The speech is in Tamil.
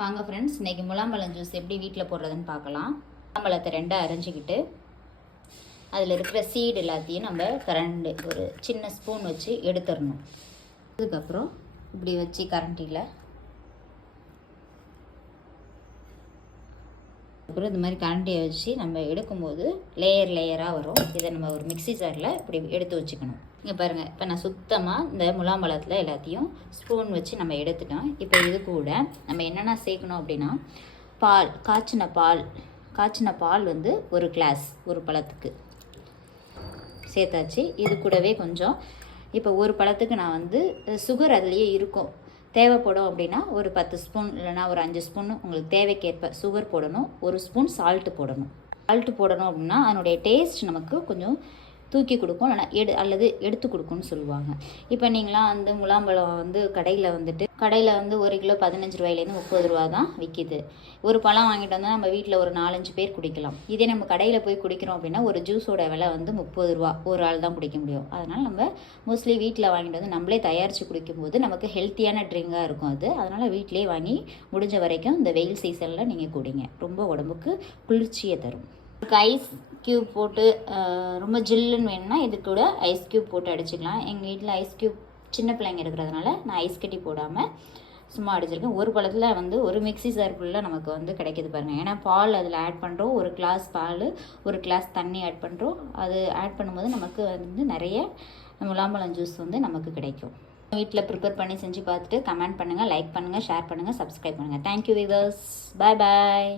வாங்க ஃப்ரெண்ட்ஸ், இன்றைக்கி முலாம்பழம் ஜூஸ் எப்படி வீட்டில் போடுறதுன்னு பார்க்கலாம். முலாம்பழத்தை ரெண்டாக அரைஞ்சிக்கிட்டு அதில் இருக்கிற சீடு எல்லாத்தையும் நம்ம கரண்டு ஒரு சின்ன ஸ்பூன் வச்சு எடுத்துடணும். அதுக்கப்புறம் இப்படி வச்சு கரண்டியில் அப்புறம் இந்த மாதிரி கரண்டியை வச்சு நம்ம எடுக்கும்போது லேயர் லேயராக வரும். இதை நம்ம ஒரு மிக்ஸி ஜாரில் இப்படி எடுத்து வச்சுக்கணும். இங்கே பாருங்கள், இப்போ நான் சுத்தமாக இந்த முலாம்பழத்தில் எல்லாத்தையும் ஸ்பூன் வச்சு நம்ம எடுத்துட்டோம். இப்போ இது கூட நம்ம என்னென்ன சேர்க்கணும் அப்படின்னா, பால், காய்ச்சின பால் வந்து ஒரு கிளாஸ் ஒரு பழத்துக்கு சேர்த்தாச்சு. இது கூடவே கொஞ்சம் இப்போ ஒரு பழத்துக்கு நான் வந்து சுகர் அதுலேயே இருக்கும், தேவைப்படும் அப்படின்னா ஒரு 10 ஸ்பூன் இல்லைனா ஒரு 5 ஸ்பூன் உங்களுக்கு தேவைக்கேற்ப சுகர் போடணும். ஒரு ஸ்பூன் சால்ட்டு போடணும். அப்படின்னா அதனுடைய டேஸ்ட் நமக்கு கொஞ்சம் தூக்கி கொடுக்கும், இல்லைனா அல்லது எடுத்து கொடுக்கும்னு சொல்லுவாங்க. இப்போ நீங்களாம் வந்து முலாம்பழம் வந்து கடையில் வந்து 1 கிலோ 15 ரூபாயிலேருந்து 30 ரூபா தான் விற்கிது. ஒரு பழம் வாங்கிட்டு வந்தால் நம்ம வீட்டில் ஒரு 4-5 பேர் குடிக்கலாம். இதே நம்ம கடையில் போய் குடிக்கிறோம் அப்படின்னா ஒரு ஜூஸோட விலை வந்து 30 ரூபா, ஒரு ஆள் தான் குடிக்க முடியும். அதனால் நம்ம மோஸ்ட்லி வீட்டில் வாங்கிட்டு வந்து நம்மளே தயாரித்து குடிக்கும்போது நமக்கு ஹெல்த்தியான ட்ரிங்காக இருக்கும் அது. அதனால் வீட்டிலே வாங்கி முடிஞ்ச வரைக்கும் இந்த வெயில் சீசனில் நீங்கள் குடிங்க, ரொம்ப உடம்புக்கு குளிர்ச்சியை தரும். ஐஸ் க்யூப் போட்டு ரொம்ப ஜில்லுன்னு வேணும்னா இது கூட ஐஸ் க்யூப் போட்டு அடிச்சுக்கலாம். எங்கள் வீட்டில் ஐஸ் க்யூப் சின்ன பிள்ளைங்க இருக்கிறதுனால நான் ஐஸ் கட்டி போடாமல் சும்மா அடிச்சிருக்கேன். ஒரு பழத்தில் வந்து ஒரு மிக்ஸி ஜார் ஃபுல்லாக நமக்கு வந்து கிடைக்கிது பாருங்கள். ஏன்னா பால் அதில் ஆட் பண்ணுறோம், ஒரு கிளாஸ் பால் ஒரு கிளாஸ் தண்ணி ஆட் பண்ணுறோம். அது ஆட் பண்ணும்போது நமக்கு வந்து நிறைய முலாம்பழம் ஜூஸ் வந்து நமக்கு கிடைக்கும். வீட்டில் ப்ரிப்பேர் பண்ணி செஞ்சு பார்த்துட்டு கமெண்ட் பண்ணுங்கள், லைக் பண்ணுங்கள், ஷேர் பண்ணுங்கள், சப்ஸ்கிரைப் பண்ணுங்கள். தேங்க்யூ வியூவர்ஸ், பாய் பாய்.